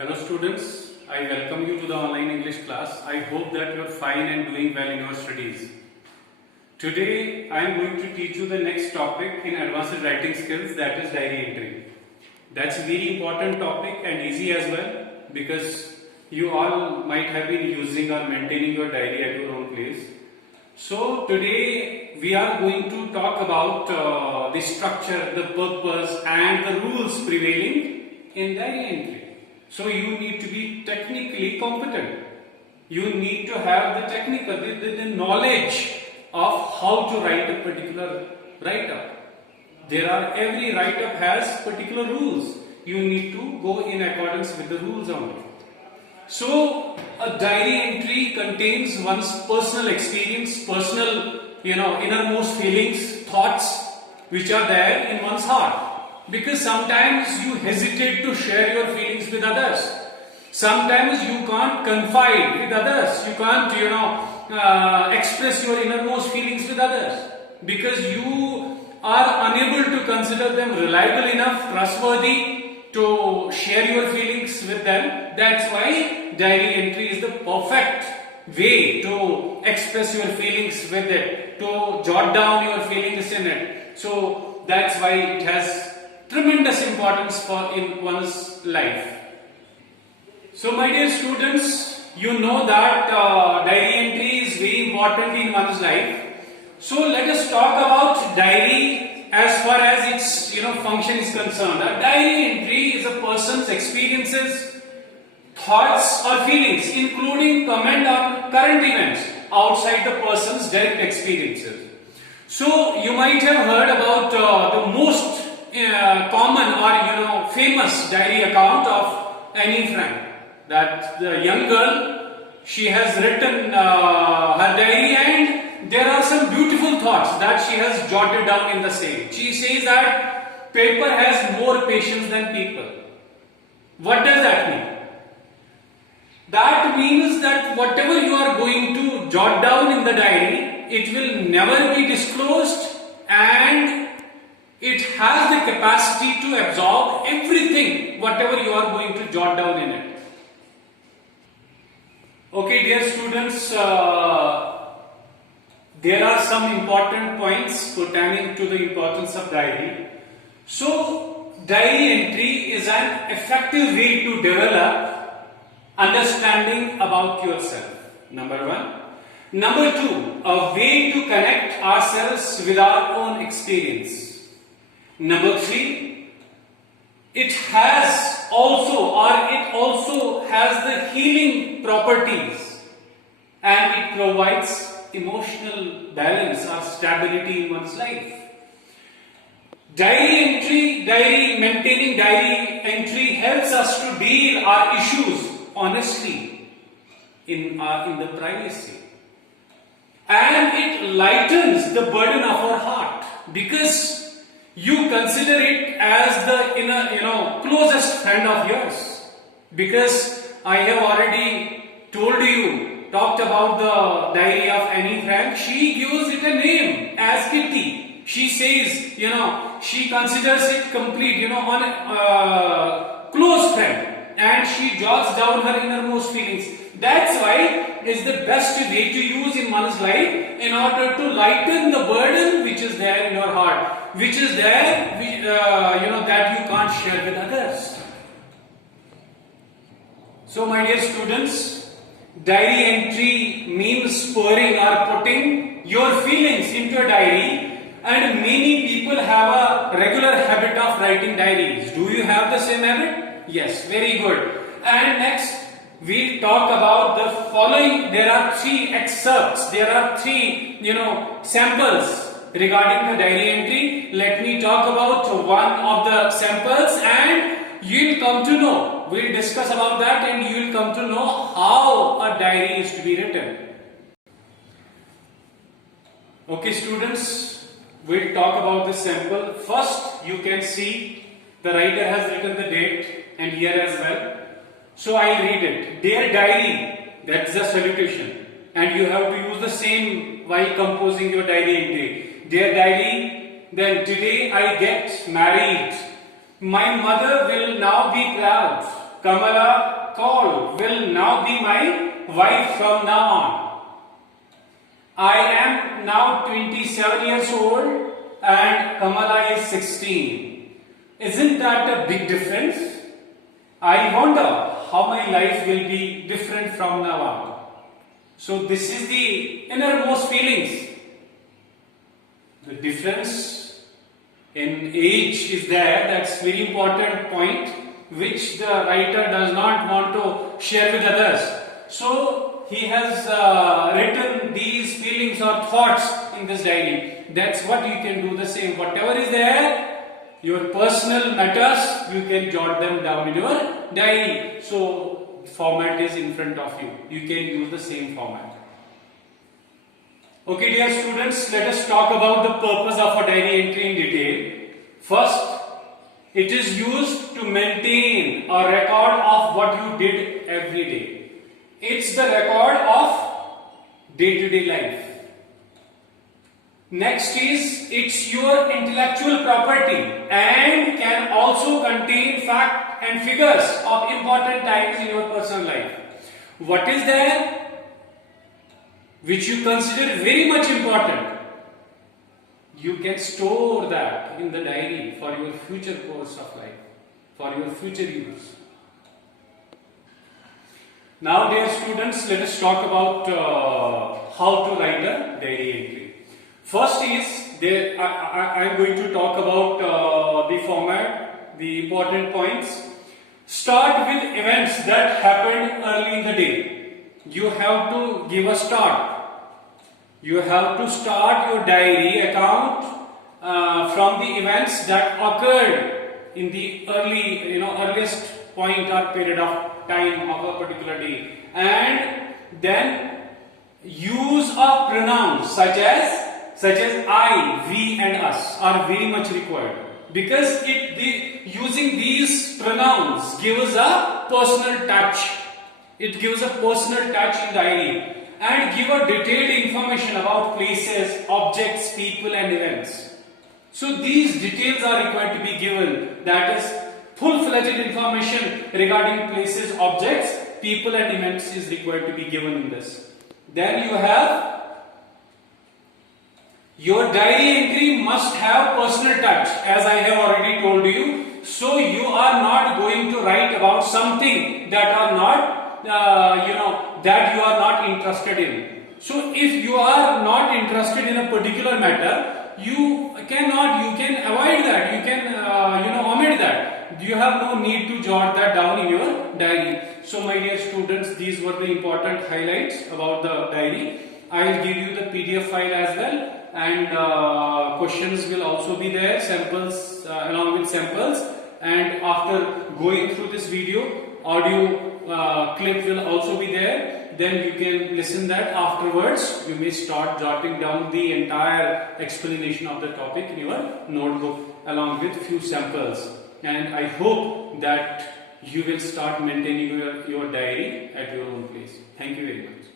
Hello students, I welcome you to the online English class. I hope that you are fine and doing well in your studies. Today I am going to teach you the next topic in advanced writing skills, that is diary entry. That's a very important topic and easy as well because you all might have been using or maintaining your diary at your own place. So today we are going to talk about the structure, the purpose and the rules prevailing in diary entry. So you need to be technically competent. You need to have the technical, the knowledge of how to write a particular write-up. Every write-up has particular rules. You need to go in accordance with the rules only. So a diary entry contains one's personal experience, personal, innermost feelings, thoughts which are there in one's heart. Because sometimes you hesitate to share your feelings with others. Sometimes you can't confide with others. You can't, express your innermost feelings with others. Because you are unable to consider them reliable enough, trustworthy to share your feelings with them. That's why diary entry is the perfect way to express your feelings with it, to jot down your feelings in it. So that's why it has tremendous importance in one's life. So my dear students, you know that diary entry is very important in one's life. So let us talk about diary as far as its function is concerned. A diary entry is a person's experiences, thoughts or feelings, including comment on current events outside the person's direct experiences. So you might have heard about the most common or famous diary account of Anne Frank. That the young girl, she has written her diary, and there are some beautiful thoughts that she has jotted down in the same. She says that paper has more patience than people. What does that mean? That means that whatever you are going to jot down in the diary, it will never be disclosed, and it has the capacity to absorb everything, whatever you are going to jot down in it. Okay, dear students, there are some important points pertaining to the importance of diary. So, diary entry is an effective way to develop understanding about yourself. Number one. Number two, a way to connect ourselves with our own experience. Number three, it also has the healing properties, and it provides emotional balance or stability in one's life. Maintaining diary entry helps us to deal our issues honestly in the privacy, and it lightens the burden of our heart because you consider it as the closest friend of yours. Because I have already talked about the diary of Anne Frank. She gives it a name as Kitty. She says, she considers it complete, on a close friend, and she jots down her innermost feelings. That's why it's the best way to use in one's life in order to lighten the burden which is there in your heart, which is there, that you can't share with others. So, my dear students, diary entry means pouring or putting your feelings into a diary, and many people have a regular habit of writing diaries. Do you have the same habit? Yes, very good. And next, we'll talk about the following. There are three excerpts. There are three, samples regarding the diary entry. Let me talk about one of the samples, and you'll come to know. We'll discuss about that, and you'll come to know how a diary is to be written. Okay, students, we'll talk about this sample. First, you can see the writer has written the date, and here as well. So I'll read it. Dear diary, that's the salutation, and you have to use the same while composing your diary entry. Dear diary, then today I get married. My mother will now be proud. Kamala Kaul will now be my wife from now on. I am now 27 years old and Kamala is 16. Isn't that a big difference? I wonder how my life will be different from now on. So this is the innermost feelings. The difference in age is there. That's very important point which the writer does not want to share with others. So he has written these feelings or thoughts in this diary. That's what you can do the same. Whatever is there, your personal matters, you can jot them down in your diary. So format is in front of you. You can use the same format. Okay, dear students, let us talk about the purpose of a diary entry in detail. First, it is used to maintain a record of what you did every day. It's the record of day-to-day life. Next is, it's your intellectual property and can also contain facts and figures of important times in your personal life. What is there which you consider very much important? You can store that in the diary for your future course of life, for your future use. Now, dear students, let us talk about how to write a diary entry. First is, I am going to talk about the format, the important points. Start with events that happened early in the day. You have to give a start. You have to start your diary account from the events that occurred in the earliest point or period of time of a particular day, and then use of pronouns such as I, we and us are very much required, because using these pronouns gives a personal touch. It gives a personal touch in diary and give a detailed information about places, objects, people and events. So these details are required to be given, that is full-fledged information regarding places, objects, people and events is required to be given in this. Then you have your diary entry must have personal touch, as I have already told you. So you are not going to write about something that are not that you are not interested in. So if you are not interested in a particular matter, you can avoid that, you can omit that. You have no need to jot that down in your diary. So my dear students, these were the important highlights about the diary. I will give you the PDF file as well, and questions will also be there, samples along with samples, and after going through this video, audio clip will also be there. Then you can listen that afterwards. You may start jotting down the entire explanation of the topic in your notebook along with few samples, and I hope that you will start maintaining your diary at your own place. Thank you very much.